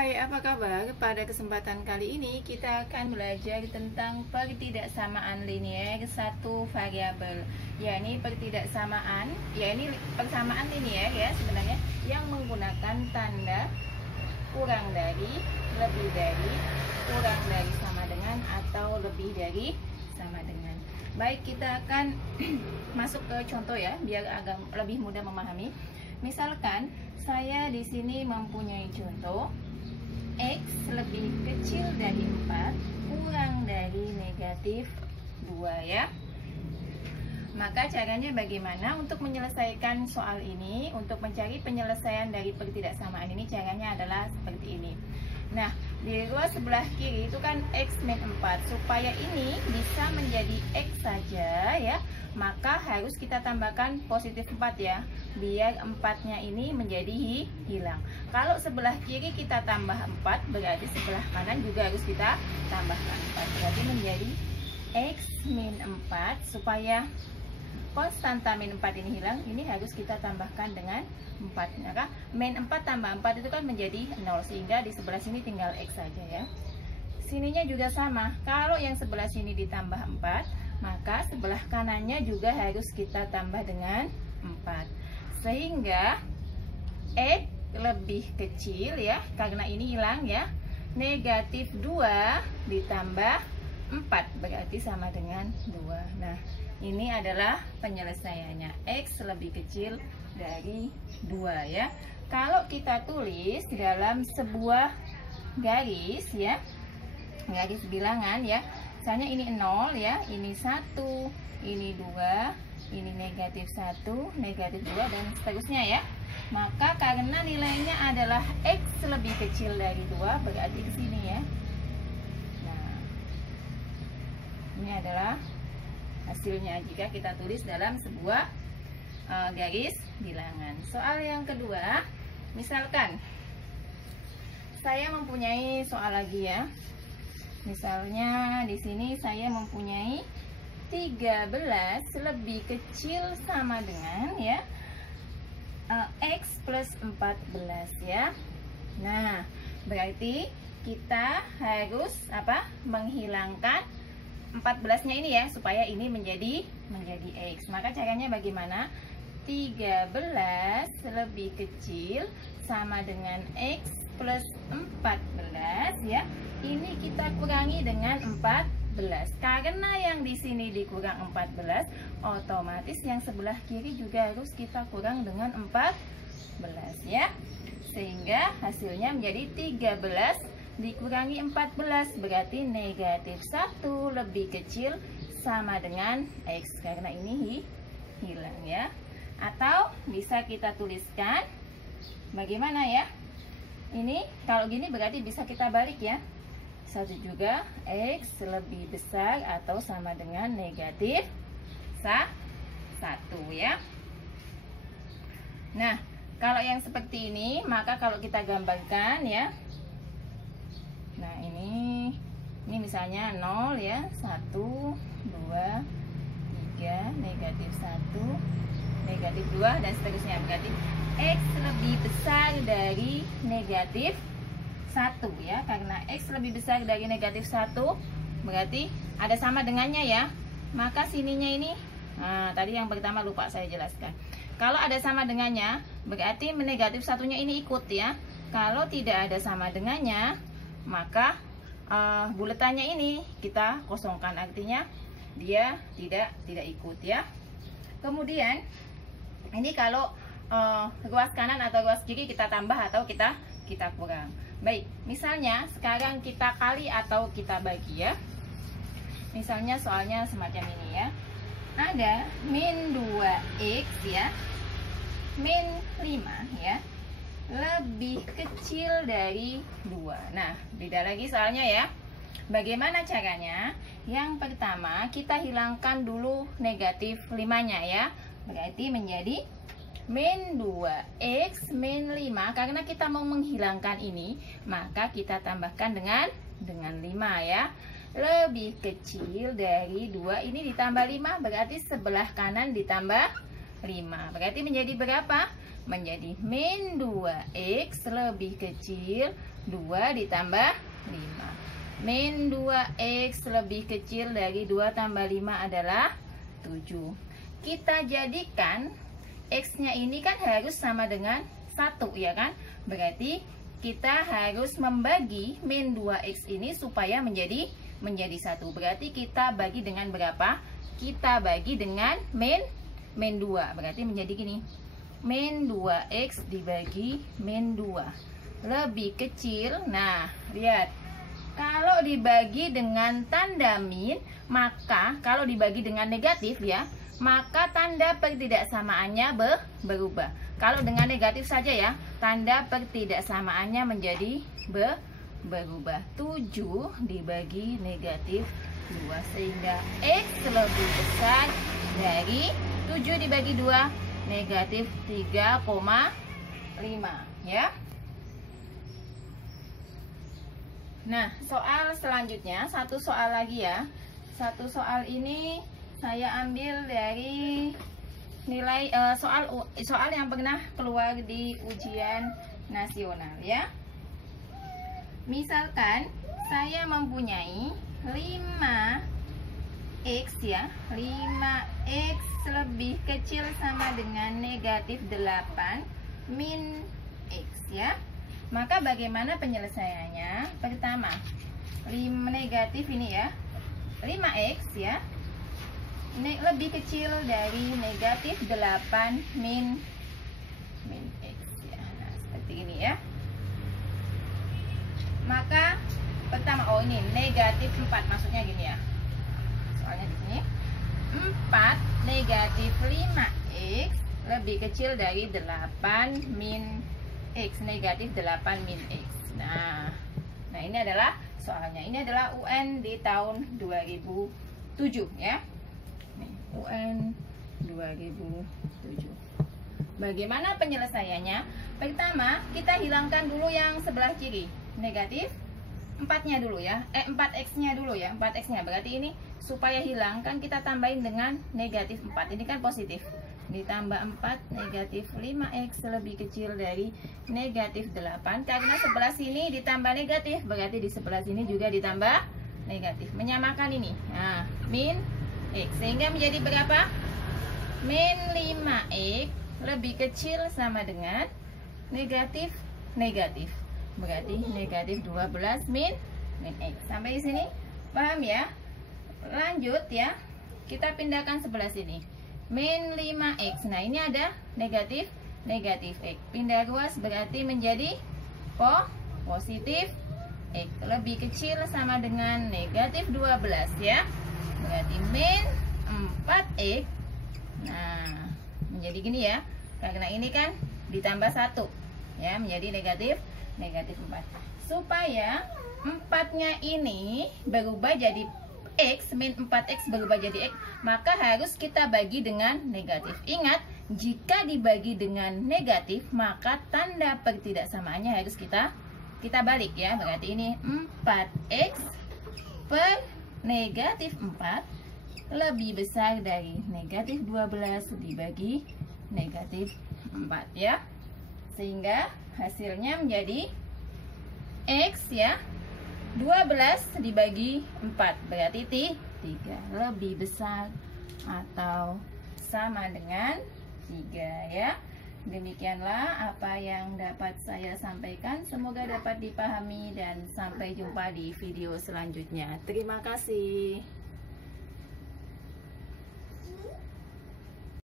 Hai, apa kabar? Pada kesempatan kali ini kita akan belajar tentang pertidaksamaan linier satu variabel, yakni pertidaksamaan, yakni persamaan linier ya sebenarnya yang menggunakan tanda kurang dari, lebih dari, kurang dari sama dengan atau lebih dari sama dengan. Baik, kita akan masuk ke contoh ya biar agak lebih mudah memahami. Misalkan saya di sini mempunyai contoh X lebih kecil dari 4 kurang dari negatif 2 ya. Maka caranya bagaimana untuk menyelesaikan soal ini? Untuk mencari penyelesaian dari pertidaksamaan ini, caranya adalah seperti ini. Nah, di ruas sebelah kiri itu kan X min 4. Supaya ini bisa menjadi X saja ya, maka harus kita tambahkan positif 4 ya, biar 4-nya ini menjadi hilang. Kalau sebelah kiri kita tambah 4, berarti sebelah kanan juga harus kita tambahkan 4. Berarti menjadi X min 4. Supaya konstanta min 4 ini hilang, ini harus kita tambahkan dengan 4. Maka min 4 tambah 4 itu kan menjadi 0, sehingga di sebelah sini tinggal X saja ya. Sininya juga sama, kalau yang sebelah sini ditambah 4, maka sebelah kanannya juga harus kita tambah dengan 4. Sehingga X lebih kecil ya, karena ini hilang ya. Negatif 2 ditambah 4 berarti sama dengan 2. Nah, ini adalah penyelesaiannya. X lebih kecil dari 2 ya. Kalau kita tulis dalam sebuah garis ya, garis bilangan ya, misalnya ini 0 ya, ini 1, ini 2, ini negatif 1, negatif 2 dan seterusnya ya. Maka karena nilainya adalah X lebih kecil dari 2, berarti ke sini ya. Nah, ini adalah hasilnya jika kita tulis dalam sebuah garis bilangan. Soal yang kedua, misalkan saya mempunyai soal lagi ya. Misalnya di sini saya mempunyai 13 lebih kecil sama dengan ya X plus 14 ya. Nah, berarti kita harus menghilangkan 14-nya ini ya, supaya ini menjadi X. Maka caranya bagaimana? 13 lebih kecil sama dengan X plus 14 ya. Ini kita kurangi dengan 14. Karena yang di sini dikurang 14, otomatis yang sebelah kiri juga harus kita kurang dengan 14 ya. Sehingga hasilnya menjadi 13 dikurangi 14, berarti negatif 1 lebih kecil sama dengan X, karena ini hilang ya. Atau bisa kita tuliskan bagaimana ya, ini kalau gini berarti bisa kita balik ya, satu juga X lebih besar atau sama dengan negatif 1 ya. Nah, kalau yang seperti ini, maka kalau kita gambarkan ya, nah ini misalnya 0 ya, 1, 2, 3, negatif 1, negatif 2 dan seterusnya. Berarti X lebih besar dari negatif 1 ya. Karena X lebih besar dari negatif 1 berarti ada sama dengannya ya. Maka sininya ini, nah tadi yang pertama lupa saya jelaskan. Kalau ada sama dengannya berarti negatif 1-nya ini ikut ya. Kalau tidak ada sama dengannya, maka buletannya ini kita kosongkan, artinya dia tidak ikut ya. Kemudian ini kalau ruas kanan atau ruas kiri kita tambah atau kita kurang. Baik, misalnya sekarang kita kali atau kita bagi ya. Misalnya soalnya semacam ini ya. Ada min 2x ya, min 5 ya, lebih kecil dari 2. Nah, beda lagi soalnya ya. Bagaimana caranya? Yang pertama, kita hilangkan dulu negatif 5-nya ya. Berarti menjadi min 2x min 5. Karena kita mau menghilangkan ini, maka kita tambahkan dengan 5 ya. Lebih kecil dari 2, ini ditambah 5, berarti sebelah kanan ditambah 5. Berarti menjadi berapa? menjadi min 2x lebih kecil 2 ditambah 5. Min 2x lebih kecil dari 2 tambah 5 adalah 7. Kita jadikan x-nya ini kan harus sama dengan 1 ya kan? Berarti kita harus membagi min 2x ini supaya menjadi 1. Berarti kita bagi dengan berapa? Kita bagi dengan min 2. Berarti menjadi gini. Min 2x dibagi min 2 lebih kecil. Nah, lihat. Kalau dibagi dengan tanda min, maka kalau dibagi dengan negatif ya, maka tanda pertidaksamaannya berubah. Kalau dengan negatif saja ya, tanda pertidaksamaannya menjadi berubah. 7 dibagi negatif 2 sehingga x lebih besar dari 7 dibagi 2 negatif 3,5 ya. Nah, soal selanjutnya, satu soal lagi ya. Satu soal ini saya ambil dari nilai soal yang pernah keluar di ujian nasional ya. Misalkan saya mempunyai 5x ya, 5x lebih kecil sama dengan negatif 8 min x ya. Maka bagaimana penyelesaiannya? Pertama, negatif ini ya, 5x ya, lebih kecil dari negatif 8 min x ya. Nah, seperti ini ya. Maka pertama, ini negatif 4 maksudnya gini ya. Soalnya di sini 4 negatif 5x lebih kecil dari 8 min x, negatif 8 min x. Nah ini adalah soalnya. Ini adalah UN di tahun 2007 ya. UN 2007. Bagaimana penyelesaiannya? Pertama, kita hilangkan dulu yang sebelah kiri, negatif 4-nya dulu ya. 4x-nya dulu ya. 4x-nya berarti ini supaya hilang kan kita tambahin dengan negatif 4. Ini kan positif. Ditambah 4 negatif 5x lebih kecil dari negatif 8. Karena sebelah sini ditambah negatif, berarti di sebelah sini juga ditambah negatif. Menyamakan ini. Nah, min x. Sehingga menjadi berapa? Min 5x lebih kecil sama dengan negatif. Berarti negatif 12 min x. Sampai di sini paham ya? Lanjut ya. Kita pindahkan sebelah sini. Min 5x. Nah, ini ada negatif x. Pindah ruas berarti menjadi positif x. Lebih kecil sama dengan negatif 12 ya. Berarti min 4x. Nah, menjadi gini ya. Karena ini kan ditambah 1 ya, menjadi negatif 4. Supaya 4-nya ini berubah jadi x, min 4x berubah jadi x, maka harus kita bagi dengan negatif. Ingat, jika dibagi dengan negatif, maka tanda pertidaksamaannya harus kita balik ya. Berarti ini 4x per negatif 4 lebih besar dari negatif 12 dibagi negatif 4 ya. Sehingga hasilnya menjadi x ya, 12 dibagi 4 berarti 3 lebih besar atau sama dengan 3 ya. Demikianlah apa yang dapat saya sampaikan. Semoga dapat dipahami dan sampai jumpa di video selanjutnya. Terima kasih.